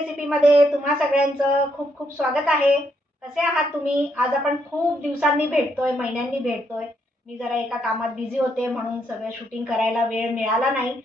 रेसिपीमध्ये तुम्हा सगळ्यांचं खूप खूप स्वागत आहे. कसे आहात तुम्ही? आज आपण खूप दिवसांनी भेटतोय महिन्यांनी भेटतोय. मी जरा एका कामात बिझी होते म्हणून सगळं शूटिंग करायला वेळ मिळाला नाही.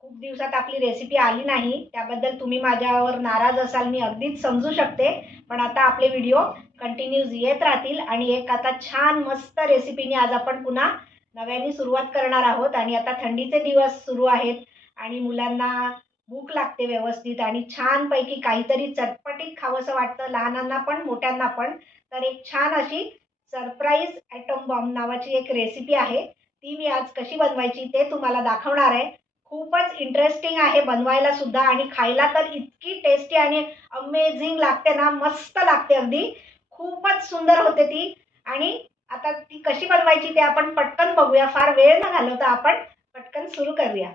खूप दिवसात आपली रेसिपी आली नाही. त्याबद्दल तुम्ही माझ्यावर नाराज असाल मी अगदीच समजू शकते. पण आता आपले व्हिडिओ कंटिन्यूज येत राहतील आणि एक आता छान मस्त रेसिपीने आज आपण पुन्हा नव्याने सुरुवात करणार आहोत. आणि आता थंडीचे दिवस सुरू आहेत. आणि मुलांना भूक लागते व्यवस्थित आणि छानपैकी काहीतरी चटपटीत खावंसं वाटतं. लहानांना पण मोठ्यांना पण. तर एक छान अशी सरप्राईज ॲटम बॉम्ब नावाची एक रेसिपी आहे. ती मी आज कशी बनवायची ते तुम्हाला दाखवणार आहे. खूपच इंटरेस्टिंग आहे बनवायला सुद्धा आणि खायला तर इतकी टेस्टी आणि अमेझिंग लागते ना मस्त लागते अगदी. खूपच सुंदर होते ती. आणि आता ती कशी बनवायची ते आपण पटकन बघूया. फार वेळ न घालवता आपण पटकन सुरू करूया.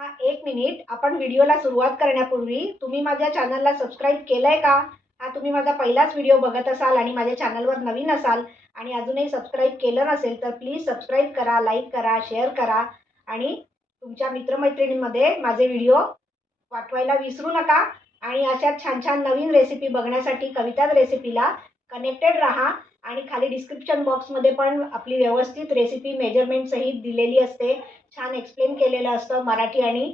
हा एक मिनिट. आपण व्हिडिओला सुरुवात करण्यापूर्वी तुम्ही माझ्या चॅनलला सबस्क्राईब केलं आहे का? हा तुम्ही माझा पहिलाच व्हिडिओ बघत असाल आणि माझ्या चॅनलवर नवीन असाल आणि अजूनही सबस्क्राईब केलं नसेल तर प्लीज सबस्क्राईब करा लाईक करा शेअर करा आणि तुमच्या मित्रमैत्रिणींमध्ये माझे व्हिडिओ पाठवायला विसरू नका आणि अशा छान छान नवीन रेसिपी बघण्यासाठी कविताज रेसिपीला कनेक्टेड राहा. आणि खाली डिस्क्रिप्शन बॉक्समध्ये पण आपली व्यवस्थित रेसिपी मेजरमेंट सहित दिलेली असते. छान एक्सप्लेन केलेलं असतं मराठी आणि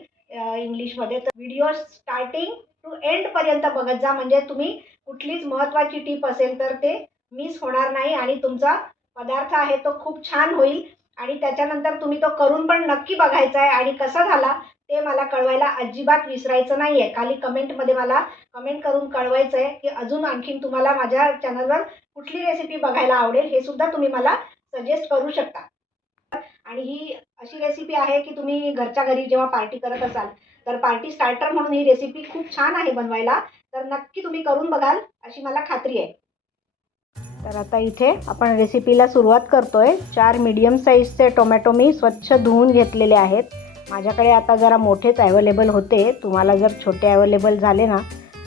इंग्लिशमध्ये तर व्हिडिओ स्टार्टिंग टू एंडपर्यंत बघत जा. म्हणजे तुम्ही कुठलीच महत्त्वाची टीप असेल तर ते मिस होणार नाही आणि तुमचा पदार्थ आहे तो खूप छान होईल. आणि त्याच्यानंतर तुम्ही तो करून पण नक्की बघायचा आहे. आणि कसा झाला? ते मला कळवायला अजिबात विसरायचं नाही आहे खाली कमेंटमध्ये मला कमेंट करून कळवायचं आहे की अजून आणखीन तुम्हाला माझ्या चॅनलवर कुठली रेसिपी बघायला आवडेल हे सुद्धा तुम्ही मला सजेस्ट करू शकता. आणि ही अशी रेसिपी आहे की तुम्ही घरच्या घरी जेव्हा पार्टी करत असाल तर पार्टी स्टार्टर म्हणून ही रेसिपी खूप छान आहे बनवायला. तर नक्की तुम्ही करून बघाल अशी मला खात्री आहे. तर आता इथे आपण रेसिपीला सुरुवात करतोय. चार मीडियम साईजचे टोमॅटो मी स्वच्छ धुवून घेतलेले आहेत. माझ्याकडे आता जरा मोठेच ॲवेलेबल होते. तुम्हाला जर छोटे ॲवेलेबल झाले ना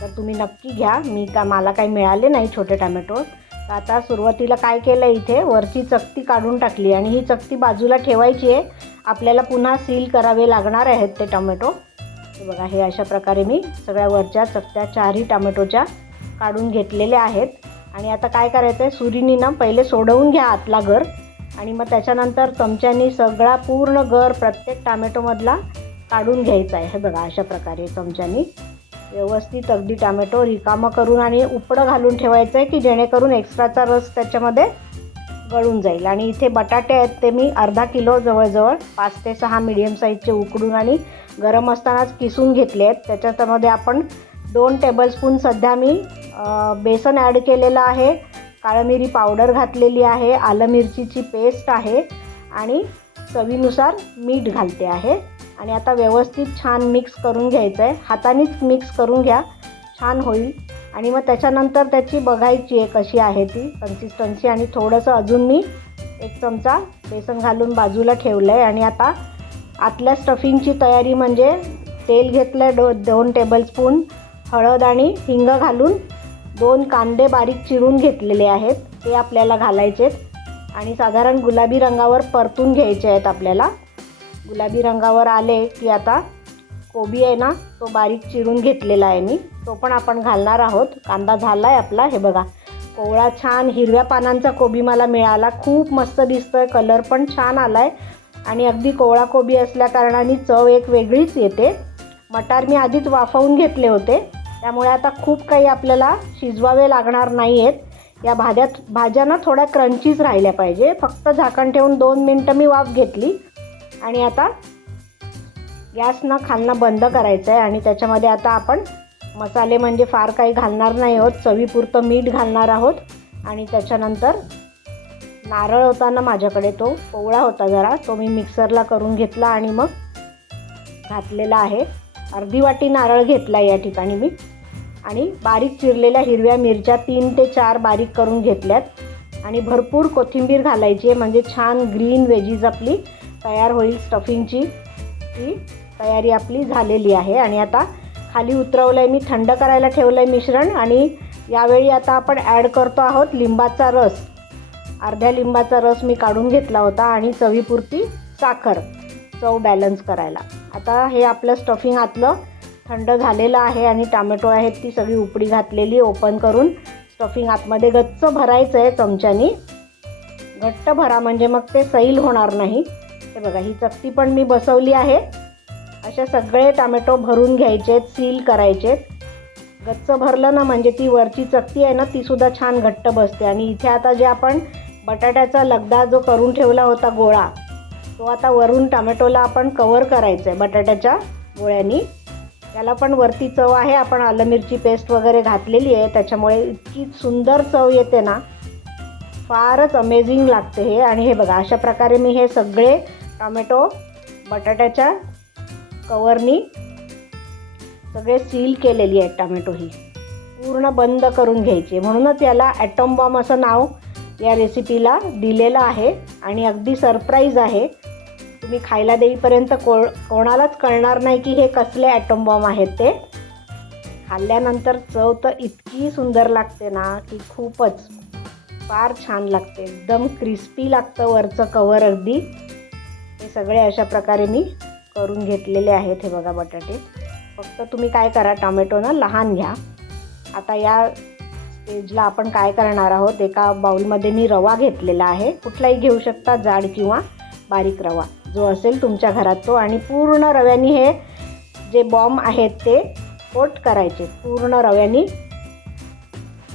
तर तुम्ही नक्की घ्या. मी का मला काही मिळाले नाही छोटे टमॅटो तर आता सुरुवातीला काय केलं इथे? वरची चकती काढून टाकली आणि ही चकती बाजूला ठेवायची आहे. आपल्याला पुन्हा सील करावे लागणार आहेत ते टोमॅटो बघा हे अशा प्रकारे मी सगळ्या वरच्या चकत्या चारही टमॅटोच्या काढून घेतलेल्या आहेत. आणि आता काय करायचं आहे सुरीनी ना पहिले सोडवून घ्या आतला घर. आणि मग त्याच्यानंतर चमच्यानी सगळा पूर्ण गर प्रत्येक टामॅटोमधला काढून घ्यायचा आहे. हे बघा अशा प्रकारे चमच्यानी व्यवस्थित अगदी टामॅटो रिकामं करून आणि उपडं घालून ठेवायचं आहे की जेणेकरून एक्स्ट्राचा रस त्याच्यामध्ये गळून जाईल. आणि इथे बटाटे आहेत ते मी अर्धा किलो जवळजवळ पाच ते सहा मिडियम साईजचे उकडून आणि गरम असतानाच किसून घेतले आहेत. त्याच्यामध्ये आपण दोन टेबलस्पून सध्या मी बेसन ॲड केलेलं आहे. काळं मिरी पावडर घातलेली आहे आलं मिरचीची पेस्ट आहे आणि चवीनुसार मीठ घालते आहे. आणि आता व्यवस्थित छान मिक्स करून घ्यायचं आहे हातानेच मिक्स करून घ्या. छान होईल. आणि मग त्याच्यानंतर त्याची बघायची आहे कशी आहे ती कन्सिस्टन्सी आणि थोडंसं अजून मी एक चमचा बेसन घालून बाजूला ठेवलं आहे आणि आता आतल्या स्टफिंगची तयारी म्हणजे तेल घेतलं आहे डो दोन टेबलस्पून हळद आणि हिंग घालून दोन कांदे बारीक चिरून घेतलेले आहेत. ते आपल्याला घालायचे आहेत. आणि साधारण गुलाबी रंगावर परतून घ्यायचे आहेत आपल्याला. गुलाबी रंगावर आले की आता कोबी आहे ना तो बारीक चिरून घेतलेला आहे मी. तो पण आपण घालणार आहोत. कांदा झाला आहे आपला. हे बघा. कोवळा छान हिरव्या पानांचा कोबी मला मिळाला. खूप मस्त दिसतो आहे कलर पण छान आला आहे आणि अगदी कोवळा कोबी असल्याकारणाने चव एक वेगळीच येते. मटार मी आधीच वाफवून घेतले होते. त्यामुळे आता खूप काही आपल्याला शिजवावे लागणार नाही आहेत या भाज्यात भाज्या ना थोड्या क्रंचीच राहिल्या पाहिजे. फक्त झाकण ठेवून दोन मिनटं मी वाफ घेतली. आणि आता गॅसनं खालनं बंद करायचं आहे आणि त्याच्यामध्ये आता आपण मसाले म्हणजे फार काही घालणार नाही आहोत. चवीपुरतं मीठ घालणार आहोत. आणि त्याच्यानंतर नारळ होता ना माझ्याकडे तो पोवळा होता जरा. तो मी मिक्सरला करून घेतला आणि मग घातलेला आहे. अर्धी वाटी नारळ घेतला या ठिकाणी मी. आणि बारीक चिरलेल्या हिरव्या मिरच्या तीन ते चार बारीक करून घेतल्यात. आणि भरपूर कोथिंबीर घालायची आहे म्हणजे छान ग्रीन वेजीज आपली तयार होईल स्टफिंगची. ही तयारी आपली झालेली आहे. आणि आता खाली उतरवलं आहे मी थंड करायला ठेवलं आहे मिश्रण. आणि यावेळी आता आपण ॲड करतो आहोत लिंबाचा रस. अर्ध्या लिंबाचा रस मी काढून घेतला होता आणि चवीपुरती साखर. चव बॅलन्स करायला. आता हे आपलं स्टफिंग आतलं थंड झालेलं आहे आणि टामॅटो आहेत ती सगळी उपडी घातलेली ओपन करून स्टफिंग आतमध्ये गच्च भरायचं आहे चमच्यानी. घट्ट भरा म्हणजे मग ते सैल होणार नाही. हे बघा ही चकती पण मी बसवली आहे. अशा सगळे टामॅटो भरून घ्यायचे सील करायचे गच्च भरलं ना म्हणजे ती वरची चकती आहे ना तीसुद्धा छान घट्ट बसते. आणि इथे आता जे आपण बटाट्याचा लगदा जो करून ठेवला होता गोळा तो आता वरून टामॅटोला आपण कवर करायचा आहे बटाट्याच्या गोळ्यांनी. त्याला पण वरती चव आहे. आपण आलं मिरची पेस्ट वगैरे घातलेली आहे. त्याच्यामुळे इतकी सुंदर चव येते ना. फारच अमेझिंग लागते हे. आणि हे बघा अशा प्रकारे मी हे सगळे टॉमॅटो बटाट्याच्या कवरनी सगळे सील केलेली आहेत टोमॅटो ही. पूर्ण बंद करून घ्यायची. म्हणूनच याला ॲटॉम बॉम्ब असं नाव या रेसिपीला दिलेलं आहे. आणि अगदी सरप्राईज आहे. तुम्ही खायला देईपर्यंत को कोणालाच कळणार नाही की हे कसले ॲटम बॉम्ब आहेत ते. खाल्ल्यानंतर चव तर इतकी सुंदर लागते ना की खूपच. फार छान लागते. एकदम क्रिस्पी लागतं वरचं कवर अगदी. हे सगळे अशा प्रकारे मी करून घेतलेले आहेत हे बघा बटाटे. फक्त तुम्ही काय करा टॉमॅटोनं लहान घ्या. आता या स्टेजला आपण काय करणार आहोत? एका बाउलमध्ये मी रवा घेतलेला आहे. कुठलाही घेऊ शकता जाड किंवा बारीक रवा. जो असेल तुमच्या घरात तो. आणि पूर्ण रव्यानी हे जे बॉम्ब आहेत ते कोट करायचे. पूर्ण रव्यानी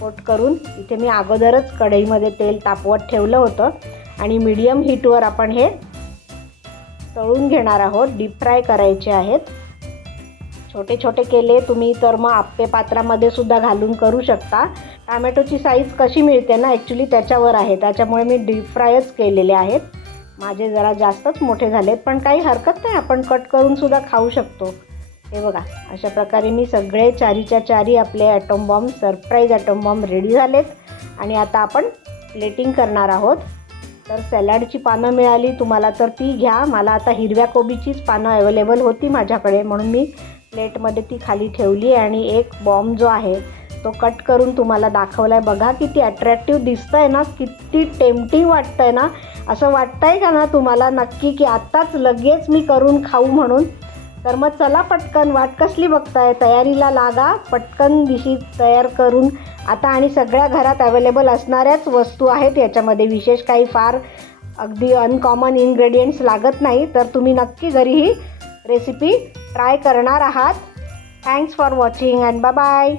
कोट करून इथे मी अगोदरच कढईमध्ये तेल तापवत ठेवलं होतं. आणि मीडियम हीटवर आपण हे तळून घेणार आहोत. डीप फ्राय करायचे आहेत. छोटे छोटे केले तुम्ही तर मग आप्पे पात्रामध्ये सुद्धा घालून करू शकता. टॅमॅटोची साईज कशी मिळते ना ॲक्च्युली त्याच्यावर आहे. त्याच्यामुळे मी डीप फ्रायच केलेले आहेत. माझे जरा जास्तच मोठे झालेत पण काही हरकत नाही. आपण कट करून सुद्धा खाऊ शकतो. हे बघा अशा प्रकारे मी सगळे चारीच्या चारी आपले atom bomb surprise atom bomb ready झालेत. आणि आता आपण प्लेटिंग करणार आहोत. तर सॅलडची पानं मिळाली तुम्हाला तर ती घ्या. मला आता हिरव्या कोबीचीच पानं अवेलेबल होती माझ्याकडे म्हणून मी प्लेटमध्ये ती खाली ठेवली. आणि एक बॉम्ब जो आहे तो कट करून तुम्हाला दाखवला आहे बघा किती अट्रॅक्टिव्ह दिसतं आहे ना किती टेम्पटिंग वाटतं आहे ना. असं वाटतं आहे का ना तुम्हाला नक्की की आत्ताच लगेच मी करून खाऊ म्हणून? तर मग चला पटकन वाट कसली बघताय? तयारीला लागा पटकन दिशी तयार करून. आता आणि सगळ्या घरात अवेलेबल असणाऱ्याच वस्तू आहेत याच्यामध्ये विशेष काही फार अगदी अनकॉमन इन्ग्रेडियंट्स लागत नाही. तर तुम्ही नक्की घरी ही रेसिपी ट्राय करणार आहात. Thanks for watching and bye